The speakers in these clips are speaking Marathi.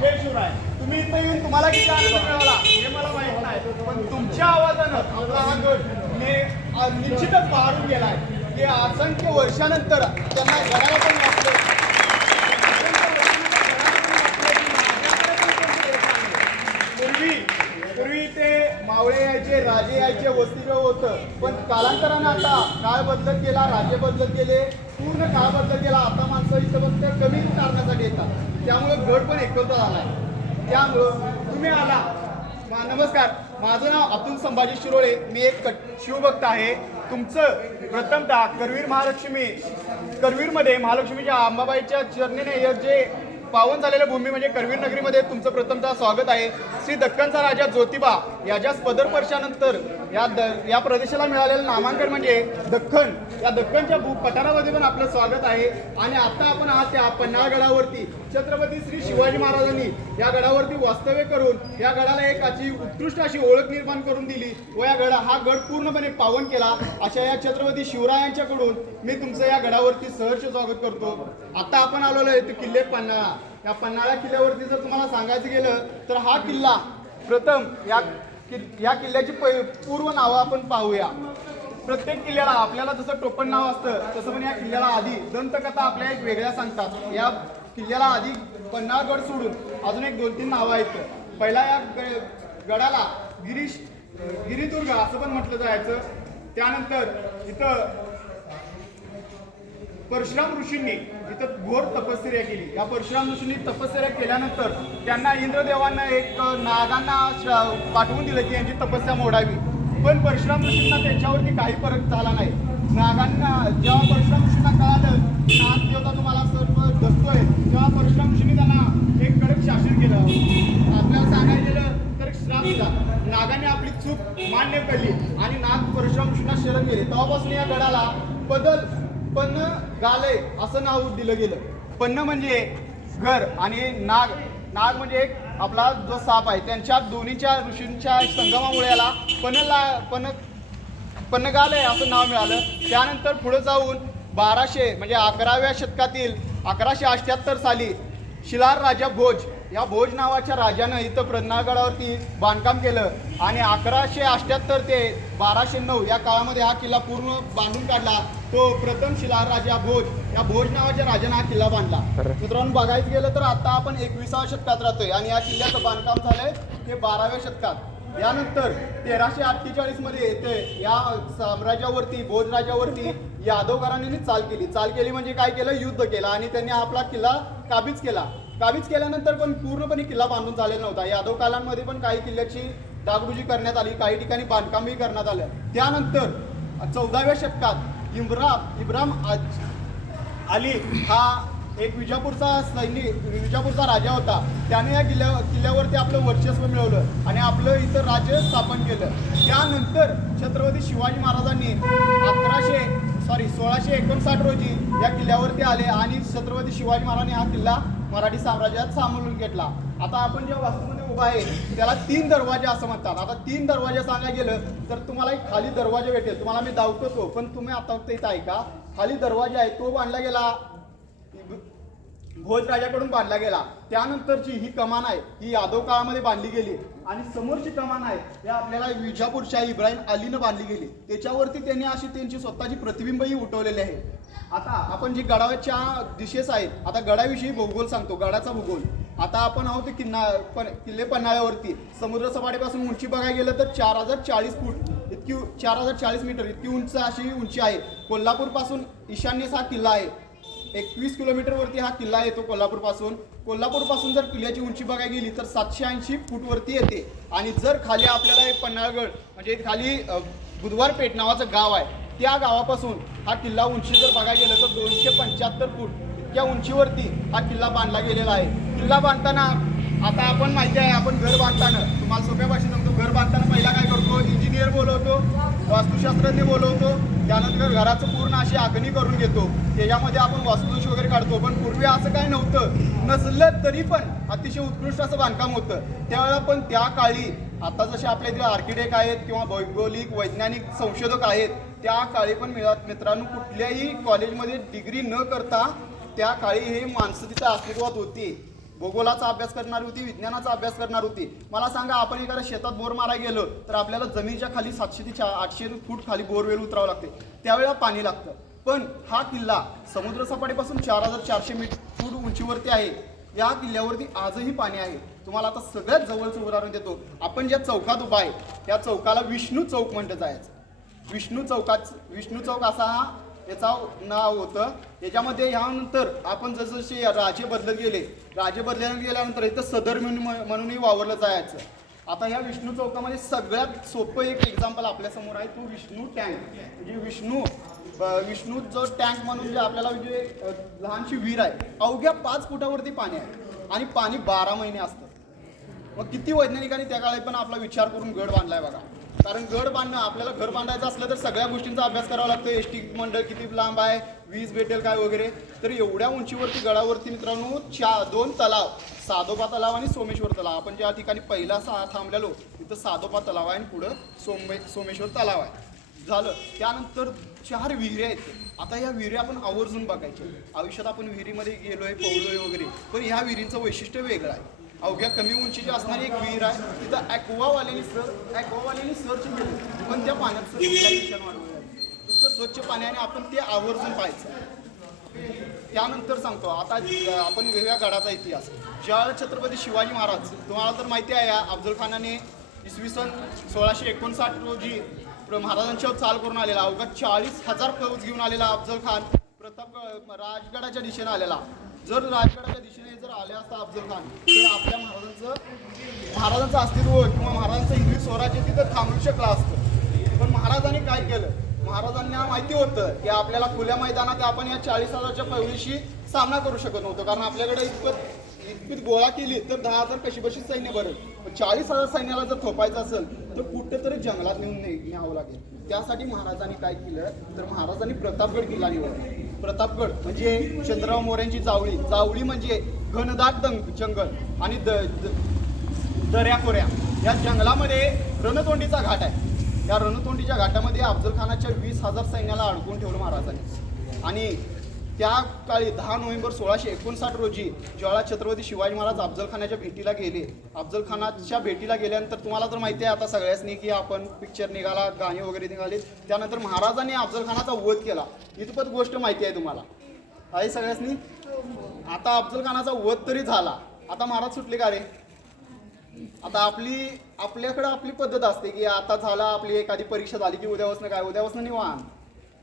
जय शिवराय. तुम्ही इथं येऊन तुम्हाला किती आनंद मिळाला हे मला माहित नाही, पण तुमच्या आवाजानं आपला हा गड निश्चितच बहरून गेलाय की असंख्य वर्षानंतर त्यांना गडाला पण वाटलं. पूर्वी ते मावळे यायचे, राजे यायचे, वसतिगृह होतं, पण कालांतरानं आता काळ बदलत गेला, राज्य बदलत गेले, पूर्ण काळ बदलत गेला. आता माणसं इथं फक्त कमी कारणासाठी येतात, त्यामुळे गड पण एकत्र झालाय. त्यामुळं तुम्ही आला. नमस्कार, माझं नाव अब्दुल संभाजी शिरोळे. मी एक शिवभक्त आहे. तुमचं प्रथमतः करवीरमध्ये महालक्ष्मीच्या अंबाबाईच्या चरणीने जे पावन झालेल्या भूमी म्हणजे करवीर नगरीमध्ये तुमचं प्रथमतः स्वागत आहे. श्री दक्खनचा राजा ज्योतिबा याच्या पदरपर्शानंतर या प्रदेशाला मिळालेलं नामांकन म्हणजे दख्खन. या दख्खनच्या पठारामध्ये पण आपलं स्वागत आहे. आणि आता आपण आहात त्या पन्हाळगडावरती. छत्रपती श्री शिवाजी महाराजांनी या गडावरती वास्तव्य करून या गडाला एक अशी उत्कृष्ट अशी ओळख निर्माण करून दिली व हा गड पूर्णपणे पावन केला. अशा या छत्रपती शिवरायांच्याकडून मी तुमचं या गडावरती सहर्ष स्वागत करतो. आता आपण आलेलो आहे किल्ले पन्हाळा. या पन्हाळा किल्ल्यावरती जर तुम्हाला सांगायचं गेलं तर हा किल्ला प्रथम या किल्ल्याची पूर्व नावं आपण पाहूया. प्रत्येक किल्ल्याला आपल्याला जसं टोपण नाव असतं तसं पण या किल्ल्याला आधी दंतकथा आपल्या एक वेगळ्या सांगतात. या किल्ल्याला आधी पन्हाळगड सोडून अजून एक 2-3 नावं आहेत. पहिला या गडाला गिरिदुर्ग असं पण म्हटलं जायचं. त्यानंतर इथं परशुराम ऋषींनी इथं घोर तपश्चर्या केली. या परशुराम ऋषींनी तपश्चर्या केल्यानंतर त्यांना इंद्रदेवांना एक नागांना पाठवून दिलं की यांची तपस्या मोडावी. पण परशुराम ऋषींना त्यांच्यावरती काही फरक झाला नाही. नागांना जेव्हा परशुराम ऋषींना कळालं की नाग देवता तुम्हाला सर्व दसतोय, तेव्हा परशुराम ऋषींनी त्यांना एक कडक शासन केलं. आपल्याला सांगायला गेलं तर श्राप दिला. नागाने आपली चूक मान्य केली आणि नाग परशुराम ऋषींना शरण गेले. तेव्हापासून या गडाला पन्न गाले असं नाव दिलं गेलं. पन्न म्हणजे घर आणि नाग म्हणजे एक आपला जो साप आहे. त्यांच्या दोन्हीच्या ऋषींच्या संगमामुळे याला पन्नगाले असं नाव मिळालं. त्यानंतर पुढे जाऊन 1200 म्हणजे 11व्या शतकातील 1178 साली शिलार राजा भोज या भोज नावाच्या राजानं इथं पन्हाळगडावरती बांधकाम केलं आणि 1178 ते 1209 या काळामध्ये हा किल्ला पूर्ण बांधून काढला. तो प्रथम शिलार राजा भोज या भोज नावाच्या राजाने हा किल्ला बांधला. मित्रांनो, बघायचं गेलं तर आता आपण 21व्या शतकात राहतोय आणि या किल्ल्याचं बांधकाम झालंय ते 12व्या शतकात. यानंतर 1348 मध्ये येते या साम्राज्यावरती भोज राजावरती यादवकारांनी चाल केली म्हणजे काय केलं, युद्ध केलं आणि त्यांनी आपला किल्ला काबीज केल्यानंतर पण पूर्णपणे किल्ला बांधून झालेला नव्हता. यादव कालांमध्ये पण काही किल्ल्याची डागडुजी करण्यात आली, काही ठिकाणी बांधकामही करण्यात आलं. त्यानंतर 14व्या शतकात इब्राहिम अली हा एक विजापूरचा राजा होता. त्याने या किल्ल्यावरती आपलं वर्चस्व मिळवलं आणि आपलं इथं राज्य स्थापन केलं. त्यानंतर छत्रपती शिवाजी महाराजांनी 1659 रोजी या किल्ल्यावरती आले आणि छत्रपती शिवाजी महाराजांनी हा किल्ला मराठी साम्राज्यात सामावून घेतला. आता आपण ज्या वास्तूमध्ये उभा आहे त्याला 3 दरवाजे असं म्हणतात. आता 3 दरवाजे सांगायला गेलं तर तुम्हाला एक खाली दरवाजा भेटेल. तुम्हाला मी दाखवतो पण तुम्ही आता इथं ऐका. खाली दरवाजा आहे तो बांधला गेला भोज राजाकडून बांधला गेला. त्यानंतरची ही कमान आहे ही यादव काळामध्ये बांधली गेली आणि समोरची कमान आहे या आपल्याला विजापूरच्या इब्राहिम अलीनं बांधली गेली. त्याच्यावरती त्यांनी अशी त्यांची स्वतःची प्रतिबिंबही उठवलेली आहे. आता आपण जी गडाच्या दिशेस आहेत, आता गडाविषयी भूगोल सांगतो, गडाचा भूगोल. आता आपण आहोत किल्ले पन्हाळ्यावरती. समुद्र सपाटीपासून उंची बघायला गेलं तर 4040 फूट इतकी 4040 मीटर इतकी उंच अशी उंची आहे. कोल्हापूरपासून ईशान्येस हा किल्ला आहे. 21 किलोमीटरवरती हा किल्ला येतो कोल्हापूरपासून जर किल्ल्याची उंची बघायला गेली तर 780 फूटवरती येते. आणि जर खाली आपल्याला एक पन्हाळगड म्हणजे खाली बुधवारपेठ नावाचं गाव आहे, त्या गावापासून हा किल्ला उंची जर बघायला गेलं तर 275 फूट इतक्या उंचीवरती हा किल्ला बांधला गेलेला आहे. किल्ला बांधताना आता आपण माहिती आहे, आपण घर बांधताना तुम्हाला सोप्या भाषेत सांगतो, घर बांधताना पहिला काय करतो, इंजिनियर बोलवतो, वास्तुशास्त्रज्ञ बोलवतो, त्यानंतर घराचं पूर्ण अशी आखणी करून घेतो, त्याच्यामध्ये आपण वास्तुदोष वगैरे काढतो. पण पूर्वी असं काही नसलं तरी पण अतिशय उत्कृष्ट असं बांधकाम होतं त्यावेळेला. पण त्या काळी आता जसे आपल्या इथे आर्किटेक्ट आहेत किंवा भौगोलिक वैज्ञानिक संशोधक आहेत, त्या काळी पण मित्रांनो कुठल्याही कॉलेजमध्ये डिग्री न करता त्या काळी हे माणसं तिथे अस्तित्वात होती. भूगोलाचा अभ्यास करणारी होती, विज्ञानाचा अभ्यास करणार होती. मला सांगा, आपण एखाद्या शेतात बोर मारायला गेलो तर आपल्याला जमिनीच्या खाली 700 ते 800 फूट खाली बोरवेल उतरावं लागते, त्यावेळेला पाणी लागतं. पण हा किल्ला समुद्रसपाटीपासून 4400 फूट उंचीवरती आहे. या किल्ल्यावरती आजही पाणी आहे. तुम्हाला आता सगळ्यात जवळचं उदाहरण देतो. आपण ज्या चौकात उभा आहे त्या चौकाला विष्णू चौक म्हणतं जायचं. विष्णू चौक असा याचं नाव होतं. याच्यामध्ये ह्यानंतर आपण जसजसे राजे बदलत गेल्यानंतर इथं सदर म्हणूनही वावरलं जायचं. आता ह्या विष्णू चौकामध्ये सगळ्यात सोपं एक एक्झाम्पल आपल्यासमोर आहे, तो विष्णू टँक. म्हणजे विष्णू जो टँक म्हणून जे आपल्याला म्हणजे लहानशी विहीर आहे, अवघ्या 5 फुटावरती पाणी आहे आणि पाणी 12 महिने असतं. मग किती वैज्ञानिकांनी त्या काळी पण आपला विचार करून गड बांधलाय बघा. कारण गड बांधणं, आपल्याला घर बांधायचं असलं तर सगळ्या गोष्टींचा अभ्यास करावा लागतो. एसटी मंडळ किती लांब आहे, वीज भेटेल काय वगैरे. तर एवढ्या उंचीवरती गडावरती मित्रांनो 2 तलाव, सादोबा तलाव आणि सोमेश्वर तलाव. आपण ज्या ठिकाणी पहिला थांबलेलो तिथं सादोबा तलाव आहे आणि पुढं सोमेश्वर तलाव आहे. झालं. त्यानंतर 4 विहिरी आहेत. आता ह्या विहिरी आपण आवर्जून बघायच्या. आयुष्यात आपण विहिरीमध्ये गेलोय, पोहलोय वगैरे, पण ह्या विहिरींचं वैशिष्ट्य वेगळं आहे. अवघ्या कमी उंचीची असणारी एक विहीर आहे. तिथं ॲक्वावाल्यांनी सर्च केलं, पण त्या पाण्याचं डिस्टन्स वाढवलं. नुसतं स्वच्छ पाण्याने आपण ते आवर्जून पाहायचं. त्यानंतर सांगतो आता आपण वेगवेगळ्या गडाचा इतिहास. ज्यावेळेला छत्रपती शिवाजी महाराज, तुम्हाला तर माहिती आहे, अफजल खानाने इसवी सन 1659 रोजी महाराजांच्यावर चाल करून आलेला, अवघा 40,000 फौज घेऊन आलेला अफजल खान राजगडाच्या दिशेने आलेला. जर राजगडाच्या दिशेने जर आले असता अफजल खान, तर आपल्या महाराजांचं अस्तित्व किंवा महाराजांचं हिंदवी स्वराज्य तिथं थांबू शकलं असतं. पण महाराजांनी काय केलं, महाराजांना माहिती होतं की आपल्याला खुल्या मैदानात आपण या 40,000च्या फौजीशी सामना करू शकत नव्हतो. कारण आपल्याकडे इतकी गोळा केली तर 10,000 कशी सैन्य भरेल. 40,000 सैन्याला जर थोपायचं असेल तर कुठेतरी जंगलात नेऊन न्यावं लागेल. त्यासाठी महाराजांनी काय केलं, तर महाराजांनी प्रतापगड किल्ला निवडला. प्रतापगड म्हणजे चंद्रराव मोऱ्यांची जावळी म्हणजे घनदाट जंगल आणि दऱ्याखोऱ्या. या जंगलामध्ये रणतोंडीचा घाट आहे. या रणतोंडीच्या घाटामध्ये अफजल खानाच्या 20,000 सैन्याला अडकून ठेवलं महाराजांनी. आणि त्या काळी 10 नोव्हेंबर 1659 रोजी ज्यावेळेला छत्रपती शिवाजी महाराज अफजल खानाच्या भेटीला गेले, अफजल खानाच्या भेटीला गेल्यानंतर तुम्हाला तर माहिती आहे आता सगळ्यासनी की आपण पिक्चर निघाला, गाणी वगैरे निघाले, त्यानंतर महाराजांनी अफजल खानाचा वध केला. इतपत गोष्ट माहिती आहे तुम्हाला आहे सगळ्यासनी. आता अफजल खानाचा वध तरी झाला, आता महाराज सुटले का रे? आता आपल्याकडे आपली पद्धत असते की आता झाला, आपली एखादी परीक्षा झाली की उद्यापासून निवांत.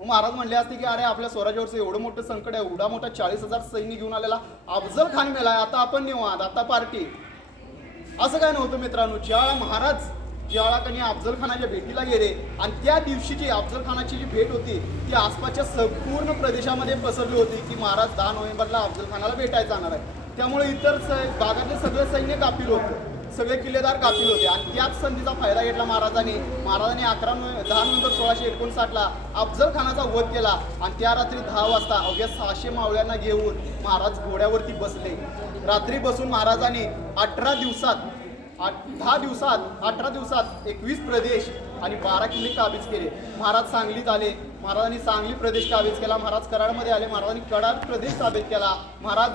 मग महाराज म्हणले असते की अरे आपल्या स्वराज्यावरचं एवढं मोठं संकट आहे, एवढा मोठा 40,000 सैन्य घेऊन आलेला अफजल खान मेलाय, आता आपण निवांत, आता पार्टी. असं काय नव्हतं मित्रांनो. ज्यावेळा कधी अफजल खानाच्या भेटीला गेले आणि त्या दिवशीची अफजल खानाची जी भेट होती ती आसपासच्या संपूर्ण प्रदेशामध्ये पसरली होती की महाराज 10 नोव्हेंबरला अफजल खानाला भेटायला जाणार आहे. त्यामुळे इतर भागातले सगळे सैन्य गाफील होते, सगळे किल्लेदार गाफील होते. आणि त्याच संधीचा फायदा घेतला महाराजांनी 10 नोव्हेंबर 1659ला अफजल खानाचा वध केला. आणि त्या रात्री 10 वाजता अवघ्या 600 मावळ्यांना घेऊन महाराज घोड्यावरती बसले. रात्री बसून महाराजांनी 18 दिवसात 21 प्रदेश आणि 12 किल्ले काबीज केले. महाराज सांगलीत आले, महाराजांनी सांगली प्रदेश काबीज केला. महाराज कराडमध्ये आले, महाराजांनी कराड प्रदेश ताब्यात केला. महाराज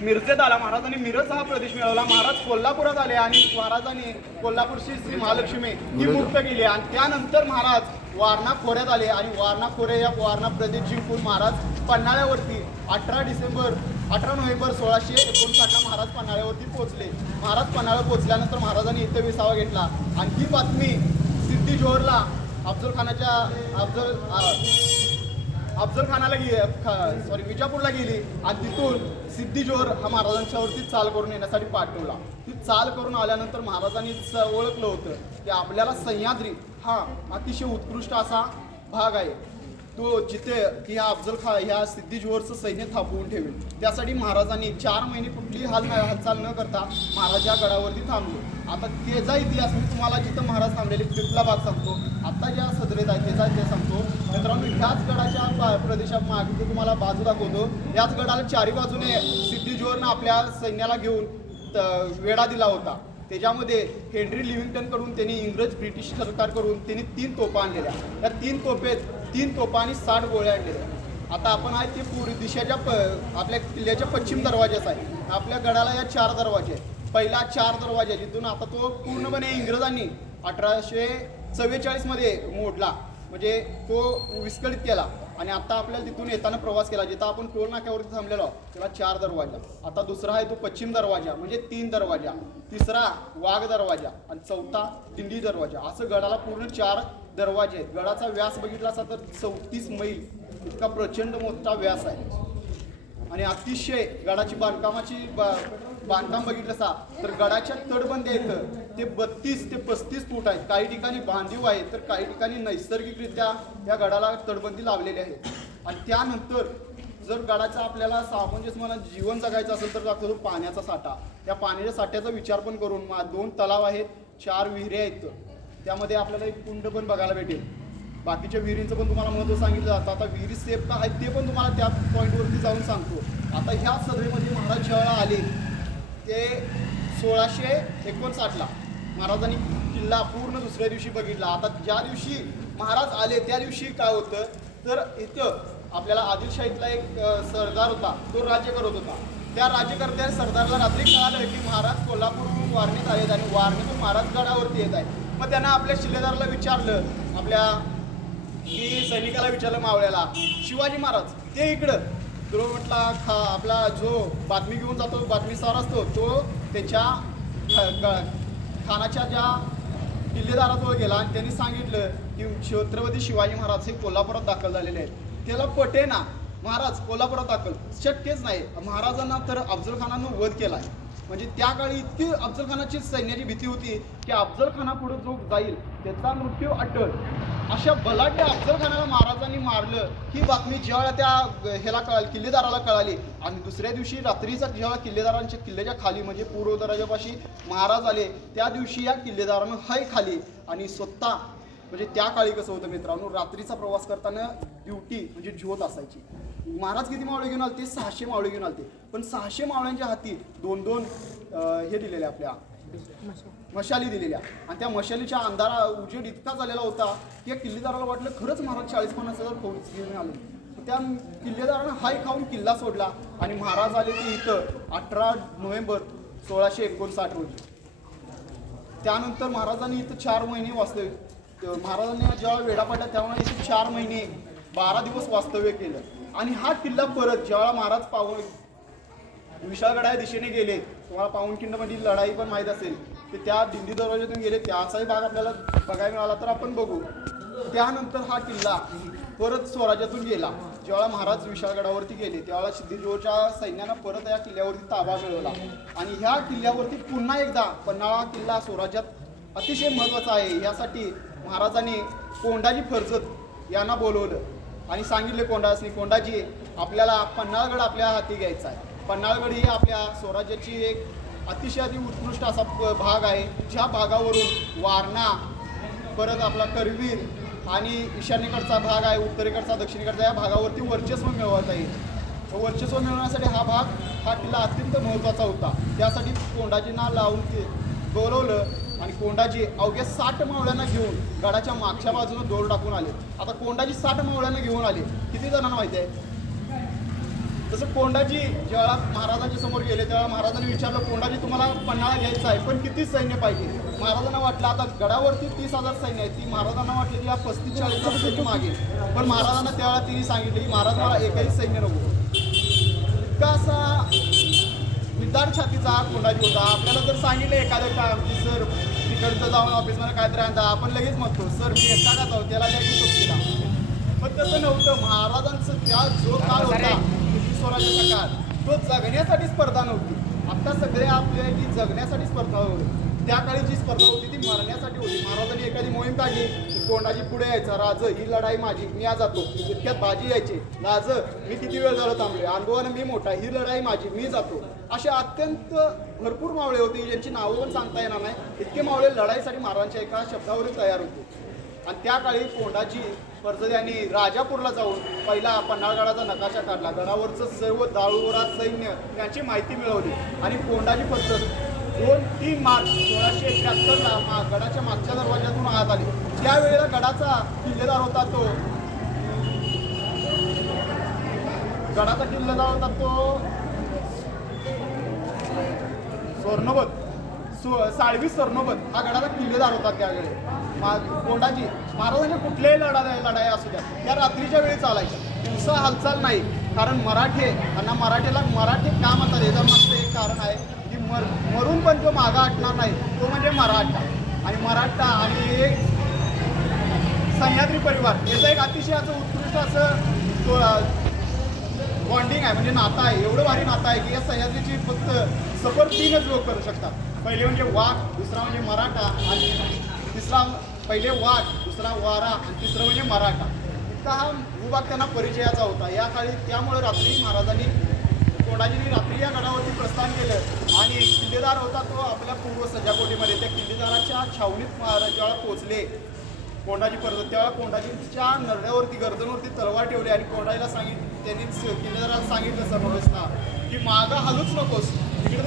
मिरजेत आला, महाराजांनी मिरज हा प्रदेश मिळवला. महाराज कोल्हापुरात आले आणि महाराजांनी कोल्हापूरची श्री महालक्ष्मी ही मुक्त केली. आणि त्यानंतर महाराज वारणा खोऱ्यात आले आणि वारणा प्रदेश जिंकून महाराज पन्हाळ्यावरती 18 नोव्हेंबर 1659ला महाराज पन्हाळ्यावरती पोहोचले. महाराज पन्हाळ्यावर पोहोचल्यानंतर महाराजांनी इथं विसावा घेतला. आणि ही बातमी सिद्धी जोहरला विजापूरला गेली आणि तिथून सिद्धी जोहर हा महाराजांच्यावरती चाल करून येण्यासाठी पाठवला. ती चाल करून आल्यानंतर महाराजांनी ओळखलं होतं की आपल्याला सह्याद्री हा अतिशय उत्कृष्ट असा भाग आहे, तो जिथे ह्या सिद्धी जोहरचं सैन्य थांबवून ठेवेल. त्यासाठी महाराजांनी 4 महिने कुठलीही हालचाल न करता महाराज या गडावरती थांबले. आता त्याचा इतिहास मी तुम्हाला जिथं महाराज थांबलेले तिथला भाग सांगतो. आता ज्या सदरेत आहे त्याचा इतिहास सांगतो. मित्रांनो, ह्याच गडाच्या प्रदेशात मागे तुम्हाला बाजू दाखवतो. याच गडाला 4ही बाजूने सिद्धी जोहरनं आपल्या सैन्याला घेऊन वेढा दिला होता. त्याच्यामध्ये हेनरी लिव्हिंग्टनकडून त्यांनी इंग्रज ब्रिटिश सरकारकडून त्यांनी 3 तोफा आणलेल्या. त्या 3 तोफा आणि 60 गोळ्या आणलेल्या. आता आपण आहे ते दिशेच्या आपल्या किल्ल्याच्या पश्चिम दरवाजाच आहे. आपल्या गडाला या 4 दरवाजे आहेत. पहिला 4 दरवाजा जिथून आता तो पूर्णपणे इंग्रजांनी 1844 मध्ये मोडला, म्हणजे तो विस्कळीत केला. आणि आता आपल्याला तिथून येताना प्रवास केला, जिथं आपण टोल नाक्यावरती थांबलेलो त्याला 4 दरवाजा. आता दुसरा आहे तो पश्चिम दरवाजा म्हणजे 3 दरवाजा, तिसरा वाघ दरवाजा आणि चौथा दिंडी दरवाजा. असं गडाला पूर्ण 4 दरवाजे आहेत. गडाचा व्यास बघितला असता तर 34 मैल इतका प्रचंड मोठा व्यास आहे. आणि अतिशय गडाची बांधकाम बघितलं असता तर गडाच्या तटबंदी आहेत ते 32 ते 35 फूट आहेत. काही ठिकाणी बांधीव आहेत तर काही ठिकाणी नैसर्गिकरित्या या गडाला तटबंदी लावलेली आहे. आणि त्यानंतर जर गडाचा आपल्याला सामंजस्य जीवन जगायचं असेल तर दाखवतो पाण्याचा साठा. त्या पाण्याच्या साठ्याचा विचार पण करून 2 तलाव आहेत, 4 विहिरी आहेत. त्यामध्ये आपल्याला एक कुंड पण बघायला भेटेल. बाकीच्या विहिरींचं पण तुम्हाला महत्त्व सांगितलं जातं. आता विहिरी सेफ का आहेत ते पण तुम्हाला त्या पॉईंटवरती जाऊन सांगतो. आता ह्या सभेमध्ये महाराज ज्यावेळेला आले ते 1659ला महाराजांनी किल्ला पूर्ण दुसऱ्या दिवशी बघितला. आता ज्या दिवशी महाराज आले त्या दिवशी काय होतं तर इथं आपल्याला आदिलशाहीतला एक सरदार होता, तो राज्य करत होता. त्या राज्यकर्त्या सरदारला रात्री कळालं की महाराज कोल्हापूरहून वारणीत आलेत आणि वारणीतून महाराज गडावरती येत आहेत. मग त्यांना आपल्या शिलेदाराला विचारलं, आपल्या की सैनिकाला विचारलं मावळ्याला, शिवाजी महाराज ते इकडं. तो म्हटला आपला जो बातमी घेऊन जातो बातमीसार असतो तो त्याच्या खानाच्या ज्या किल्लेदाराजवळ गेला आणि त्यांनी सांगितलं की छत्रपती शिवाजी महाराज हे कोल्हापुरात दाखल झालेले आहेत. त्याला पटे ना महाराज कोल्हापुरात दाखल शक्यच नाही. महाराजांना तर अफजल खानानं वध केला आहे. म्हणजे त्या काळी इतकी अफजल खानाची सैन्याची भीती होती की अफजल खानापुढे जो जाईल त्याचा मृत्यू अटळ. अशा बलाढ्य अफजल खानाला महाराजांनी मारलं ही बातमी जेव्हा त्या ह्याला कळाली, किल्लेदाराला कळाली. आणि दुसऱ्या दिवशी रात्रीचा जेव्हा किल्लेदारांच्या किल्ल्याच्या खाली म्हणजे पूर्व दरवाजापाशी महाराज आले त्या दिवशी या किल्लेदारानं हाय खाली आणि स्वतः म्हणजे त्या काळी कसं होतं मित्रांनो, रात्रीचा प्रवास करताना ड्युटी म्हणजे झोत असायची. महाराज किती मावळे घेऊन आले ते 600 मावळे घेऊन आले. पण 600 मावळ्यांच्या हाती 2-2 हे दिलेल्या आपल्या मशाली दिलेल्या. आणि त्या मशालीच्या अंधारा उजेड इतका झालेला होता की या किल्लेदाराला वाटलं खरंच महाराज 40-50 हजार फौज घेऊन आले. त्या किल्लेदारानं हाय खाऊन किल्ला सोडला आणि महाराज आले ते इथं 18 नोव्हेंबर 1659 रोजी. त्यानंतर महाराजांनी इथं 4 महिने वास्तव्य, महाराजांनी जेव्हा वेढा पडला तेव्हा इथे 4 महिने 12 दिवस वास्तव्य केलं. आणि हा किल्ला परत जेव्हा महाराज विशाळगडा या दिशेने गेले, तुम्हाला पावनखिंडमधील लढाई पण माहीत असेल, ते त्या दिंडी दरवाजातून गेले त्याचाही भाग आपल्याला बघायला मिळाला तर आपण बघू. त्यानंतर हा किल्ला परत स्वराज्यातून गेला. जेव्हा महाराज विशाळगडावरती गेले त्यावेळेला सिद्धिजोळच्या सैन्यानं परत या किल्ल्यावरती ताबा मिळवला. आणि ह्या किल्ल्यावरती पुन्हा एकदा पन्हाळा किल्ला स्वराज्यात अतिशय महत्त्वाचा आहे. यासाठी महाराजांनी कोंडाजी फर्जत यांना बोलवलं आणि सांगितले कोंडाजी आपल्याला पन्हाळगड आपल्या हाती घ्यायचा आहे. पन्हाळगड ही आपल्या स्वराज्याची एक अतिशय उत्कृष्ट असा भाग आहे, ज्या भागावरून वारणा परत आपला करवीर आणि ईशान्येकडचा भाग आहे, उत्तरेकडचा दक्षिणेकडचा या भागावरती वर्चस्व मिळवता येईल. वर्चस्व मिळवण्यासाठी हा किल्ला अत्यंत महत्त्वाचा होता. त्यासाठी कोंडाजींना लावून ते बोलवलं आणि कोंडाजी अवघ्या 60 मावळ्यांना घेऊन गडाच्या मागच्या बाजूने दोर टाकून आले. आता कोंडाजी 60 मावळ्यांना घेऊन आले, किती जणांना माहिती आहे? तसं कोंडाजी जेव्हा महाराजांच्या समोर गेले तेव्हा महाराजांनी विचारलं, कोंडाजी तुम्हाला पन्हाळा घ्यायचा आहे पण किती सैन्य पाहिजे? महाराजांना वाटलं आता गडावरती 30,000 सैन्य आहे. ती महाराजांना वाटलं की या 35-40 सैन्य मागेल. पण महाराजांना त्यावेळेला तिने सांगितलं की महाराज मला एकही सैन्य नको. इतका असा विद्यार्थी छातीचा हा कोंडाजी होता. आपल्याला जर सांगितलं एखादं काम की सर तिकडचं जाऊन ऑफिसमध्ये काहीतरी आणता आपण लगेच म्हणतो सर मी एकटा का जाऊ, त्याला लगेच सोबतीला. पण तसं नव्हतं. महाराजांचं त्या जो काळ होता स्वराज्याचा काळ तो जगण्यासाठी स्पर्धा नव्हती. आता सगळे आपल्या की जगण्यासाठी स्पर्धा होती. त्या काळी जी स्पर्धा होती ती मरण्यासाठी होती. महाराजांनी एखादी मोहीम काढली कोंडाजी पुढे यायचा, राज ही लढाई माझी मी आज जातो. इतक्यात बाजी यायची, राज मी किती वेळ झालं थांबले, अनुभवानं मी मोठा, ही लढाई माझी मी जातो. असे अत्यंत भरपूर मावळे होते ज्यांची नावं पण सांगता येणार नाही. इतके मावळे लढाईसाठी महाराजांच्या एका शब्दावरच तयार होते. आणि त्या काळी कोंडाजी फर्जत यांनी राजापूरला जाऊन पहिला पन्हाळगडाचा नकाशा काढला. गडावरचं सर्व दारुगोळा सैन्य यांची माहिती मिळवली. आणि कोंडाजी फर्जत 2-3 मार्च 1673ला गडाच्या मागच्या दरवाज्यातून आत आले. त्यावेळेला गडाचा किल्लेदार होता तो गडाचा किल्लेदार होता तो साळवी स्वर्णोबत हा गडाचा किल्लेदार होता त्यावेळी. कोंडाजी महाराजांच्या कुठल्याही लढाई असू द्या त्या रात्रीच्या वेळी चालायच्या, दिवसा हालचाल नाही. कारण मराठे त्यांना मराठी का म्हणतात याच्या मागचं एक कारण आहे की मरून पण जो मागा हटणार नाही तो म्हणजे मराठा. आणि मराठा आणि एक सह्याद्री परिवार याचं एक अतिशय असं उत्कृष्ट असं बॉन्डिंग आहे, म्हणजे नातं आहे. एवढं भारी नातं आहे की या सह्याद्रीची फक्त सफर 3च लोक करू शकतात. पहिले म्हणजे वाघ, दुसरा म्हणजे मराठा आणि पहिले वाघ, दुसरा वारा आणि तिसरं म्हणजे मराठा. इतका हा भूभाग त्यांना परिचयाचा होता या काळी. त्यामुळे रात्री महाराजांनी कोंडाजींनी रात्री या गडावरती प्रस्थान केलं आणि किल्लेदार होता तो आपल्या पूर्व सज्जाकोटीमध्ये. त्या किल्लेदाराच्या छावणीत महाराज जेव्हा पोहोचले कोंडाजी परत, तेव्हा कोंडाजींच्या नरड्यावरती गर्दनवरती तलवार ठेवली आणि कोंडाजीला त्यांनी किल्लेदाराला सांगितलं समोरच ना की मागं हलूच नकोस, तिकडे